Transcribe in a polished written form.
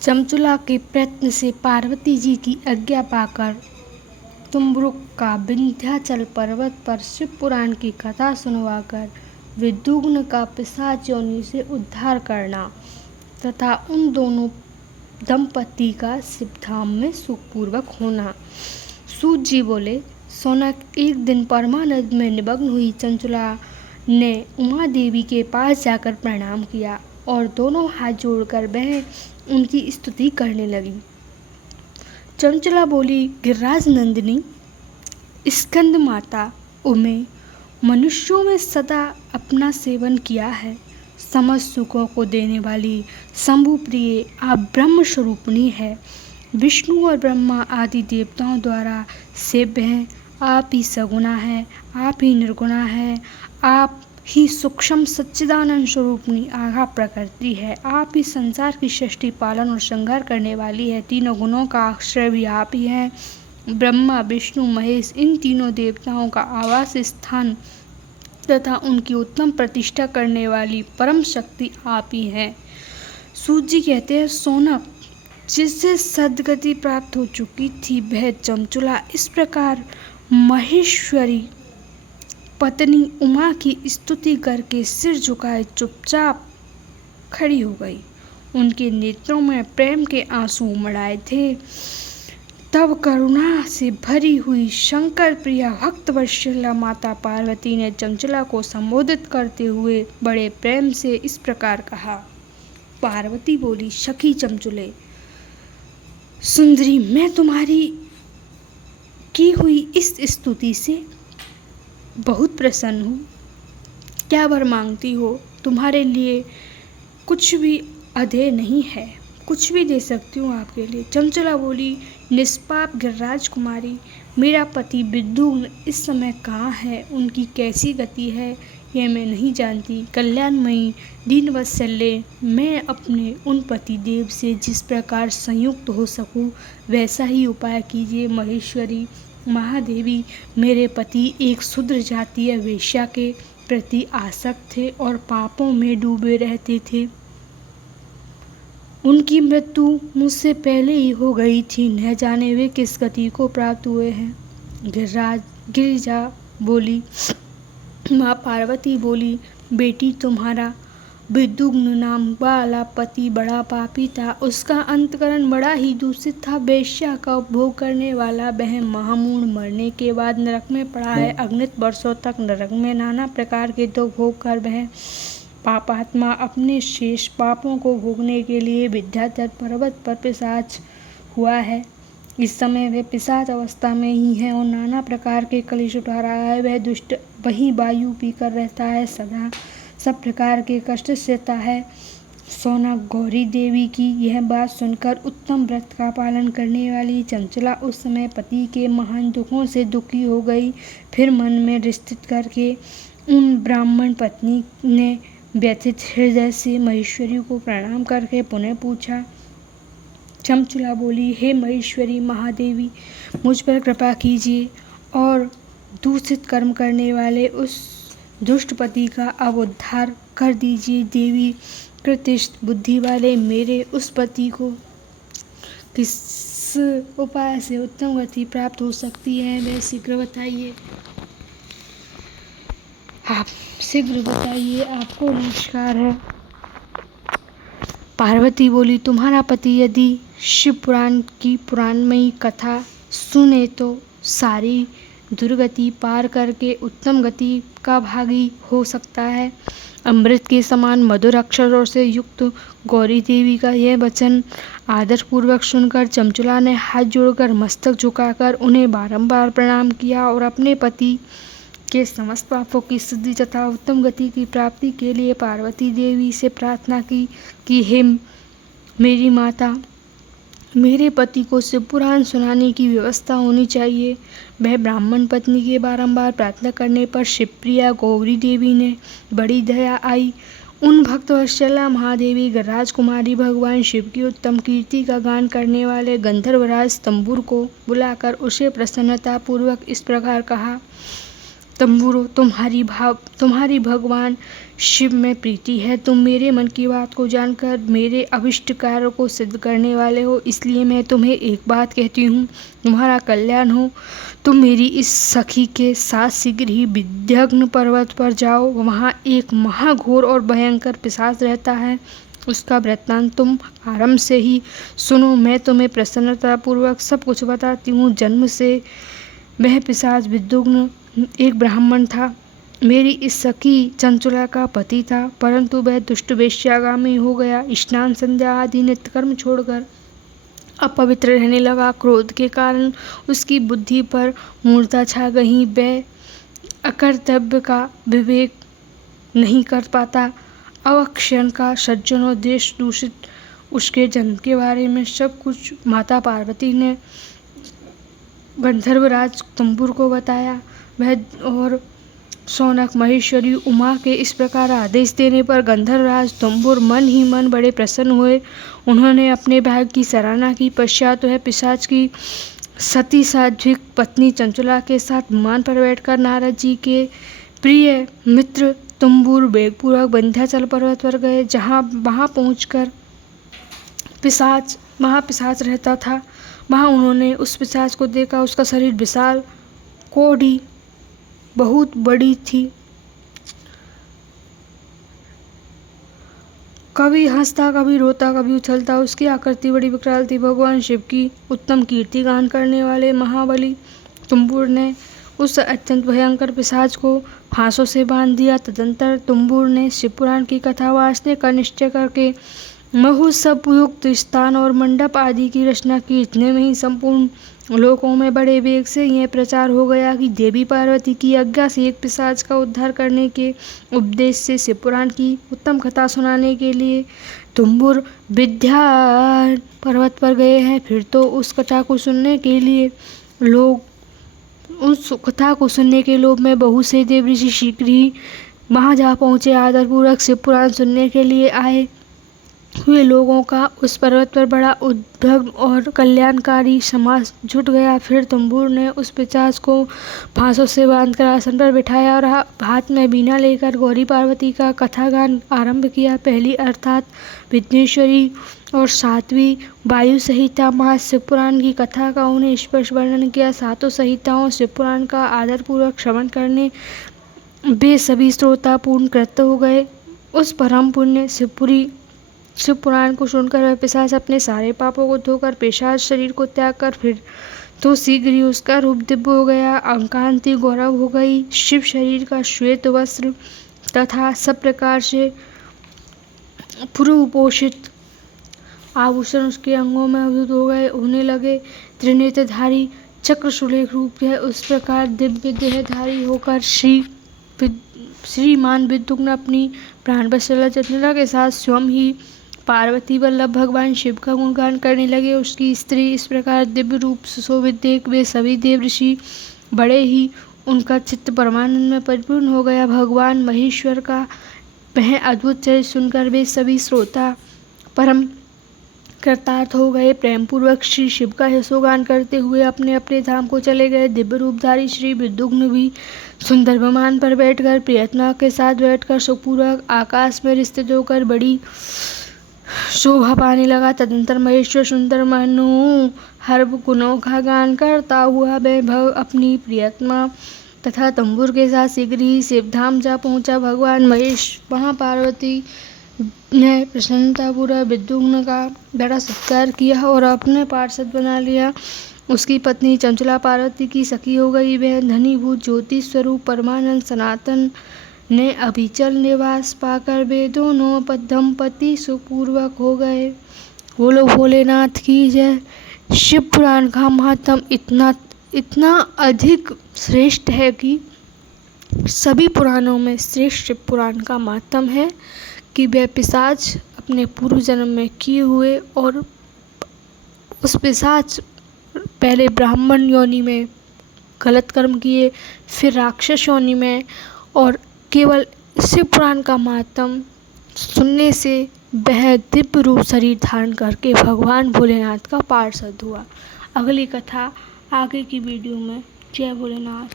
चमचुला के प्रयत्न से पार्वती जी की आज्ञा पाकर तुम्बुरुक का विंध्याचल पर्वत पर शिव पुराण की कथा सुनवाकर विद्युग्न का पिशाच योनि से उद्धार करना तथा उन दोनों दंपति का शिवधाम में सुखपूर्वक होना। सूत जी बोले, सोनक, एक दिन परमानंद में निमग्न हुई चंचुला ने उमा देवी के पास जाकर प्रणाम किया और दोनों हाथ जोड़कर वह उनकी स्तुति करने लगी। चंचला बोली, गिरिराज नंदिनी, स्कंद माता उमे, मनुष्यों में सदा अपना सेवन किया है। समस्त सुखों को देने वाली शंभु प्रिय आप ब्रह्म स्वरूपिणी है। विष्णु और ब्रह्मा आदि देवताओं द्वारा सेव्य हैं। आप ही सगुणा है, आप ही निर्गुणा है, आप ही सूक्ष्म सच्चिदानंद स्वरूपिणी आगा प्रकृति है। आप ही संसार की सृष्टि, पालन और श्रृंगार करने वाली है। तीनों गुणों का आश्रय भी आप ही हैं। ब्रह्मा, विष्णु, महेश, इन तीनों देवताओं का आवास स्थान तथा उनकी उत्तम प्रतिष्ठा करने वाली परम शक्ति आप ही हैं। सूत जी कहते हैं, सोनक, जिससे सद्गति प्राप्त हो चुकी थी वह चंचुला इस प्रकार महेश्वरी पत्नी उमा की स्तुति करके सिर झुकाए चुपचाप खड़ी हो गई। उनके नेत्रों में प्रेम के आंसू उमड़ आए थे। तब करुणा से भरी हुई शंकर प्रिया भक्त वत्सला माता पार्वती ने चंचला को संबोधित करते हुए बड़े प्रेम से इस प्रकार कहा। पार्वती बोली, सखी चंचुले सुंदरी, मैं तुम्हारी की हुई इस स्तुति से बहुत प्रसन्न हूँ। क्या वर मांगती हो? तुम्हारे लिए कुछ भी अधेय नहीं है, कुछ भी दे सकती हूँ आपके लिए। चंचला बोली, निष्पाप गिरिराज कुमारी, मेरा पति विद्युग्न इस समय कहाँ है, उनकी कैसी गति है, यह मैं नहीं जानती। कल्याणमयी दीनवत्सल्य, मैं अपने उन पति देव से जिस प्रकार संयुक्त हो सकूँ वैसा ही उपाय कीजिए। महेश्वरी महादेवी, मेरे पति एक शूद्र जातीय वेश्या के प्रति आसक्त थे और पापों में डूबे रहते थे। उनकी मृत्यु मुझसे पहले ही हो गई थी, न जाने वे किस गति को प्राप्त हुए हैं। गिरिजा बोली, माँ पार्वती बोली, बेटी, तुम्हारा विद्युग्न नाम वाला पति बड़ा पापी था। उसका अंतकरण बड़ा ही दूषित था। वेश्या का उपभोग करने वाला वह महामूढ़ मरने के बाद नरक में पड़ा है। अगणित वर्षों तक नरक में नाना प्रकार के दुख भोग कर वह पापात्मा अपने शेष पापों को भोगने के लिए विंध्याचल पर्वत पर पिशाच हुआ है। इस समय वह पिशाच अवस्था में ही है और नाना प्रकार के कलेश उठा रहा है। वह दुष्ट वही वायु पीकर रहता है, सदा सब प्रकार के कष्ट सहता है। सोना, गौरी देवी की यह बात सुनकर उत्तम व्रत का पालन करने वाली चंचला उस समय पति के महान दुखों से दुखी हो गई। फिर मन में स्थित करके उन ब्राह्मण पत्नी ने व्यथित हृदय से महेश्वरी को प्रणाम करके पुनः पूछा। चंचला बोली, हे महेश्वरी महादेवी, मुझ पर कृपा कीजिए और दूषित कर्म करने वाले उस दुष्ट पति का अब उद्धार कर दीजिए। देवी, कृतिष्ठ बुद्धि वाले मेरे उस पति को किस उपाय से उत्तम गति प्राप्त हो सकती है, वह शीघ्र बताइए। आप शीघ्र बताइए, आपको नमस्कार है। पार्वती बोली, तुम्हारा पति यदि शिव पुराण की पुराणमयी कथा सुने तो सारी दुर्गति पार करके उत्तम गति का भागी हो सकता है। अमृत के समान मधुर अक्षरों से युक्त गौरी देवी का यह वचन आदरपूर्वक सुनकर चंचला ने हाथ जोड़कर मस्तक झुकाकर उन्हें बारंबार प्रणाम किया और अपने पति के समस्त पापों की सिद्धि तथा उत्तम गति की प्राप्ति के लिए पार्वती देवी से प्रार्थना की कि हे मेरी माता, मेरे पति को शिव पुराण सुनाने की व्यवस्था होनी चाहिए। वह ब्राह्मण पत्नी के बारंबार प्रार्थना करने पर शिवप्रिया गौरी देवी ने बड़ी दया आई। उन भक्तवत्सला महादेवी गिरिराज कुमारी भगवान शिव की उत्तम कीर्ति का गान करने वाले गंधर्वराज तंबुर को बुलाकर उसे प्रसन्नता पूर्वक इस प्रकार कहा। तंबुरो, तुम्हारी भगवान शिव में प्रीति है। तुम मेरे मन की बात को जानकर मेरे अभिष्ट कार्यों को सिद्ध करने वाले हो, इसलिए मैं तुम्हें एक बात कहती हूँ, तुम्हारा कल्याण हो। तुम मेरी इस सखी के साथ शीघ्र ही विंध्यघ्न पर्वत पर जाओ। वहाँ एक महाघोर और भयंकर पिशाच रहता है। उसका वृत्तांत तुम आरंभ से ही सुनो। मैं तुम्हें प्रसन्नतापूर्वक सब कुछ बताती हूँ। जन्म से वह पिशाच विद्युग्न एक ब्राह्मण था। मेरी इस सखी चंचुला का पति था, परंतु वह दुष्ट वेश्यागामी हो गया। स्नान संध्या आदि नित्यकर्म छोड़कर अपवित्र रहने लगा। क्रोध के कारण उसकी बुद्धि पर मूर्छा छा गई। वह अकर्तव्य का विवेक नहीं कर पाता। अवक्षण का सज्जनों देश दूषित। उसके जन्म के बारे में सब कुछ माता पार्वती ने गंधर्वराज तंबुर को बताया। वह और शौनक महेश्वरी उमा के इस प्रकार आदेश देने पर गंधर्वराज तंबुर मन ही मन बड़े प्रसन्न हुए। उन्होंने अपने भाग्य की सराहना की। पश्चात वह पिशाच की सती साध्विक पत्नी चंचुला के साथ विमान पर बैठकर नारद जी के प्रिय मित्र तंबुर वेगपूर्वक विंध्याचल पर्वत पर गए। वहां पहुंचकर पिशाच रहता था। वहां उन्होंने उस पिशाच को देखा। उसका शरीर विशाल, कौड़ी बहुत बड़ी थी। कभी हंसता, कभी रोता, कभी उछलता। उसकी आकृति बड़ी विकराल थी। भगवान शिव की उत्तम कीर्ति गान करने वाले महाबली तंबुर ने उस अत्यंत भयंकर पिशाच को फांसों से बांध दिया। तदंतर तंबुर ने शिवपुराण की कथा वाचने का निश्चय करके महोत्सव युक्त स्थान और मंडप आदि की रचना की। इतने में ही संपूर्ण लोकों में बड़े वेग से यह प्रचार हो गया कि देवी पार्वती की आज्ञा से एक पिशाच का उद्धार करने के उपदेश से शिवपुराण की उत्तम कथा सुनाने के लिए तंबुर विंध्या पर्वत पर गए हैं। फिर तो उस कथा को सुनने के लोभ में बहुत से देव ऋषि शीघ्र ही वहां जा पहुंचे। आदरपूर्वक शिवपुराण सुनने के लिए आए हुए लोगों का उस पर्वत पर बड़ा उद्भव और कल्याणकारी समाज जुट गया। फिर तंबुर ने उस पिशाच को फांसों से बांधकर आसन पर बिठाया और हाथ में बीना लेकर गौरी पार्वती का कथागान आरंभ किया। पहली अर्थात विघ्नेश्वरी और सातवीं वायु संहिता माँ शिवपुराण की कथा का उन्हें स्पष्ट वर्णन किया। सातों संहिताओं शिवपुराण का आदरपूर्वक श्रवण करने वे सभी श्रोता पूर्ण कृत हो गए। उस परम पुण्य शिवपुराण को सुनकर वह पिशाच अपने सारे पापों को धोकर पिशाच शरीर को त्याग कर फिर तो शीघ्र ही उसका रूप दिव्य हो गया। कांति गौरव हो गई। शिव शरीर का श्वेत वस्त्र तथा सब प्रकार से पुरुपोषित आभूषण उसके अंगों में अवधूत हो गए, होने लगे। त्रिनेत्रधारी चक्र सुलेख रूप है। उस प्रकार दिव्य देहधारी होकर श्रीमान विद्युग्न अपनी प्राण वत्सला चंचला के साथ स्वयं ही पार्वती वल्लभ भगवान शिव का गुणगान करने लगे। उसकी स्त्री इस प्रकार दिव्य रूप सुशोभित देख वे सभी देव ऋषि बड़े ही उनका चित्त परमानंद में परिपूर्ण हो गया। भगवान महेश्वर का वह अद्भुत चरित्र सुनकर वे सभी श्रोता परम कृतार्थ हो गए। प्रेम पूर्वक श्री शिव का यशोगान करते हुए अपने अपने धाम को चले गए। दिव्य रूपधारी श्री विद्युग्न भी सुंदर विमान पर बैठकर प्रियतना के साथ बैठकर सुखपूर्वक आकाश में स्थित होकर बड़ी शोभा पाने लगा। तदंतर महेश्वर सुंदर मनोहर गुणों का गान करता हुआ वैभव अपनी प्रियतमा तथा तंबुर के साथ शीघ्र ही शिवधाम जा पहुंचा। भगवान महेश वहां पार्वती ने प्रसन्नतापूर्वक विद्युग्न का बड़ा सत्कार किया और अपने पार्षद बना लिया। उसकी पत्नी चंचला पार्वती की सखी हो गई। वह धनीभूत ज्योति स्वरूप परमानंद सनातन ने अभिचल निवास पाकर वे दोनों दंपति सुखपूर्वक हो गए। बोलो भोलेनाथ की जय। शिव पुराण का महात्म इतना अधिक श्रेष्ठ है कि सभी पुराणों में श्रेष्ठ शिव पुराण का महात्म है कि वह पिशाच अपने पूर्व जन्म में किए हुए और उस पिशाच पहले ब्राह्मण योनि में गलत कर्म किए, फिर राक्षस योनि में, और केवल शिव पुराण का महात्म सुनने से वह दिव्य रूप शरीर धारण करके भगवान भोलेनाथ का पार्षद हुआ। अगली कथा आगे की वीडियो में। जय भोलेनाथ।